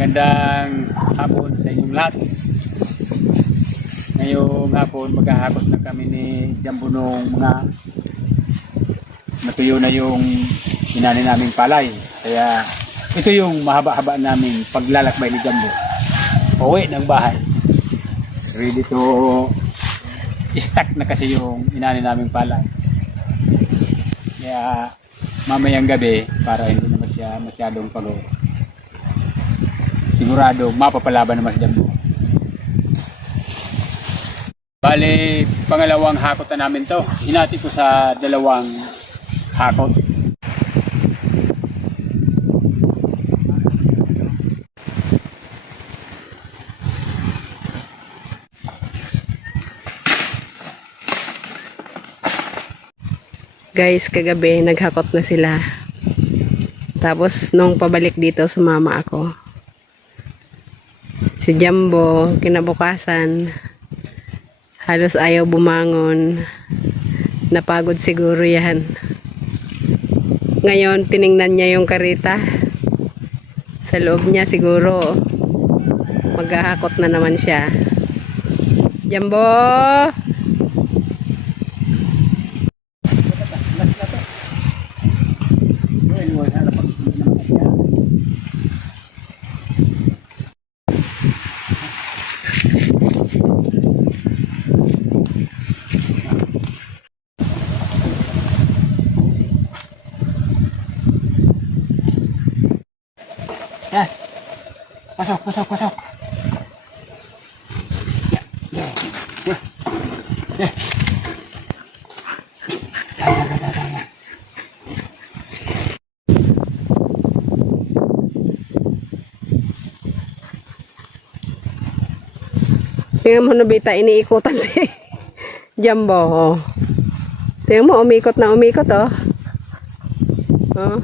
Magandang hapon sa inyong lahat. Ngayong hapon maghahakot na kami ni Jambo nung mga natuyo na yung inani naming palay. Kaya ito yung mahaba-haba naming paglalakbay ni Jambo. Uwi ng bahay. Ready to stack na kasi yung inani naming palay. Kaya mamayang gabi para hindi naman siya masyadong pagod. Sigurado mapapalaban naman si Jambo. Bale, pangalawang hakot na namin to. Hinati ko sa dalawang hakot. Guys, kagabi naghakot na sila. Tapos nung pabalik dito sumama ako. Si Jambo, kinabukasan, halos ayaw bumangon. Napagod siguro yan. Ngayon, tiningnan niya yung karita. Sa loob niya siguro, maghahakot na naman siya. Jambo! Yes. Pasok, pasok, pasok. Yeah. Yeah. Yeah. Yeah. Tingnan mo, Nobita, iniikutan si Jambo. Oh. Tingnan mo, umikot na umikot, oh. Oh.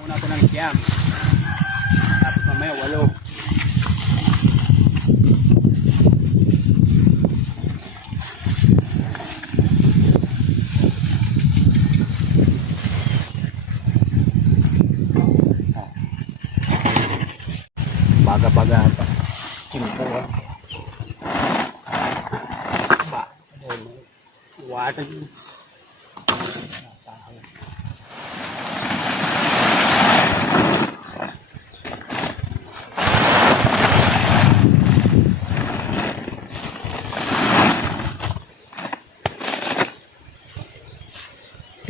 Muna ko ng siyam. Tapos mamaya 8. Baga-baga pa. Simpo. Ba. Water.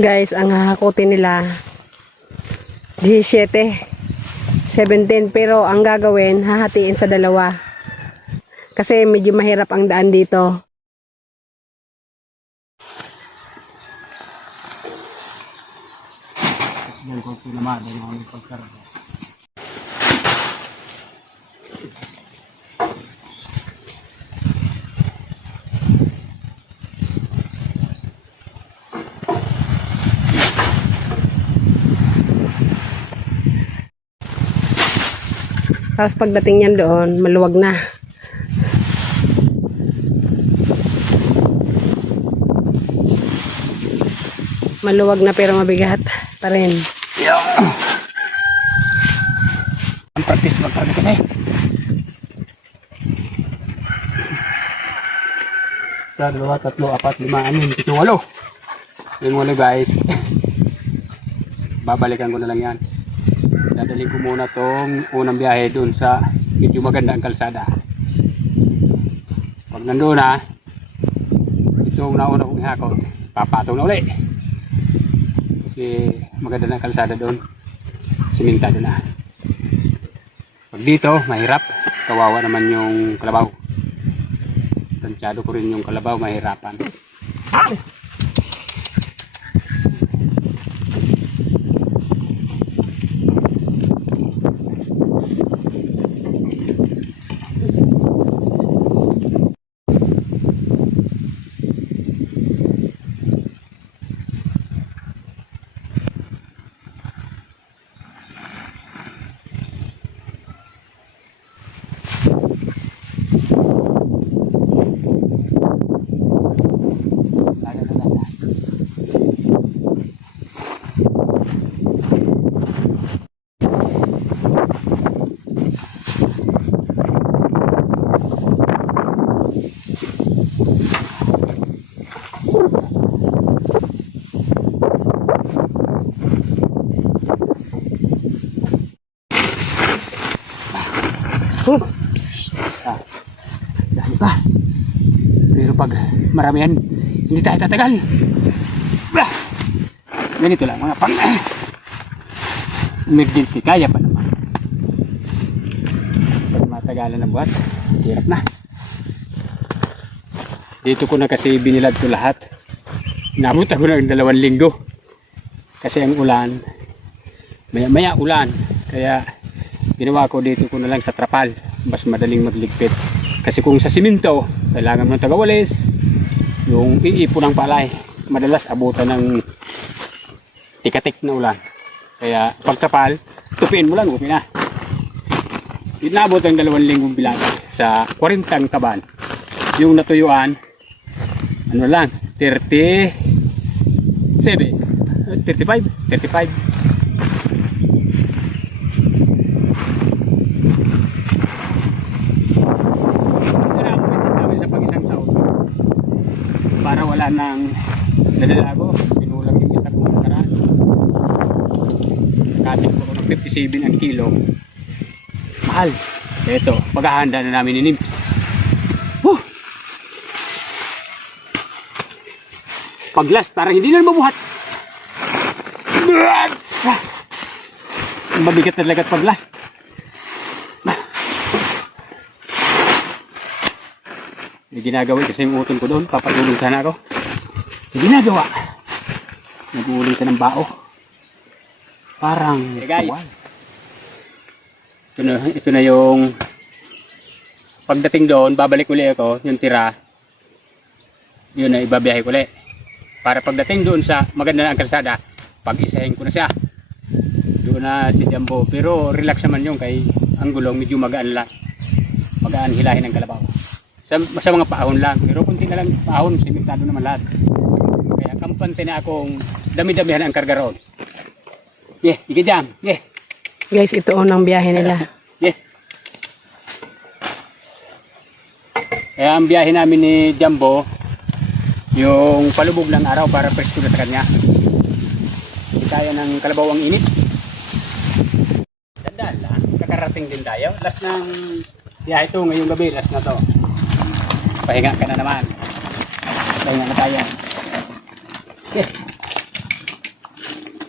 Guys, ang hahakutin nila 17, 17, pero ang gagawin hahatiin sa dalawa kasi medyo mahirap ang daan dito. Yan ko pinamada ng pagkarga. Tapos pagdating niyan doon, maluwag na. Maluwag na pero mabigat pa rin. Ang practice magkarga kasi. Isa, 2, 3, 4, 5, 6, 7, 8. Yung wala guys. Babalikan ko na lang yan. Dadalhin ko muna tong unang biyahe dun sa medyo maganda ang kalsada. Pag nandun na, itong nauna kong ihakot, papatong na uli. Kasi maganda na ang kalsada doon. Simintado na. Pag dito, mahirap. Kawawa naman yung kalabaw. Tansyado ko rin yung kalabaw, mahirapan. Dami pa. Pero pag maramihan, hindi tayo tatagal. Ganito lang mga pang emergency, kaya pa naman. Pag matagalan ng buhat, hirap na. Dito ko na kasi binilad ko lahat. Inabot ako ng 2 linggo. Kasi ang ulan, maya ulan. Kaya ginawa ko dito ko na lang sa trapal. Mas madaling magligpit. Kasi kung sa simento, kailangan mo ng tagawalis. Yung iipon ng palay, madalas abutan ng tikatik na ulan. Kaya pag trapal, tupiin mo lang, okay na. Inabot ang 2 linggong bilang sa 40 kaban. Yung natuyuan, ano lang, 35. Sa pag-isang taon para wala nang nalalago, pinulang yung itak ng nakaraan. Nakatin ko ng 57 ang kilo. Mahal. Ito, paghahanda na namin ni Nims. Pag-last, parang hindi na mabuhat. Mabigat talaga pag-last. May ginagawa kasi yung utol ko doon. Papatulong sana ako. May ginagawa. Nag-uuling sa ng bao. Parang tuwan. Ito na yung pagdating doon, babalik uli ako. Yung tira, yun na ibabiyahe ko uli. Para pagdating doon sa maganda na ang kalsada, pag-isahin ko na siya. Doon na si Jumbo. Pero relax naman yung kay ang gulong, medyo magaan lang. Magaan hilahin ng kalabaw. Sa mga paahon lang. Pero kunti na lang paahon, simentado naman lahat. Kaya kampante na akong dami-damihan ang karga roon. Ika dyan. Guys, ito unang biyahe nila. Kaya ang biyahe namin ni Jumbo, yung palubog ng araw para presko na sa kanya. Hindi kaya ng kalabaw ang init. Dandaan lang, kakarating din tayo. Last ng biyahe ito ngayong gabi, last na to. Pahinga ka na naman. Pahinga na tayo.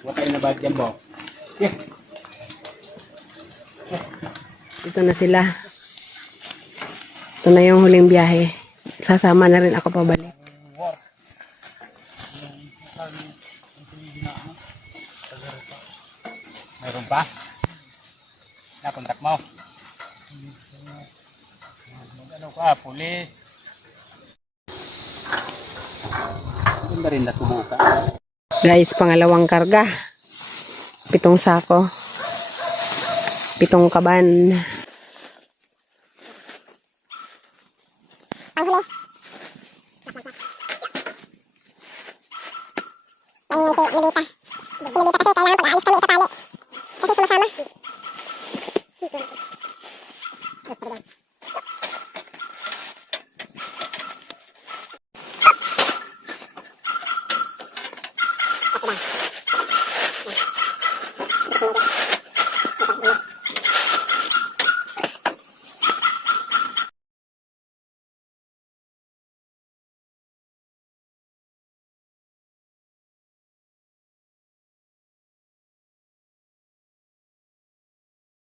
Huwag tayo na ba Jumbo? Ito na sila. Ito na yung huling biyahe. Sasama na rin ako pabalik. Meron pa? Nakontak mo? Ano ka, pulis? Hindi rin natubuka. Guys, pangalawang karga. 7 sako. 7 kaban. Ang huli. May si Nilita. Si Nilita kasi kailangan pag-aalis kami itatali. Kasi sumasama.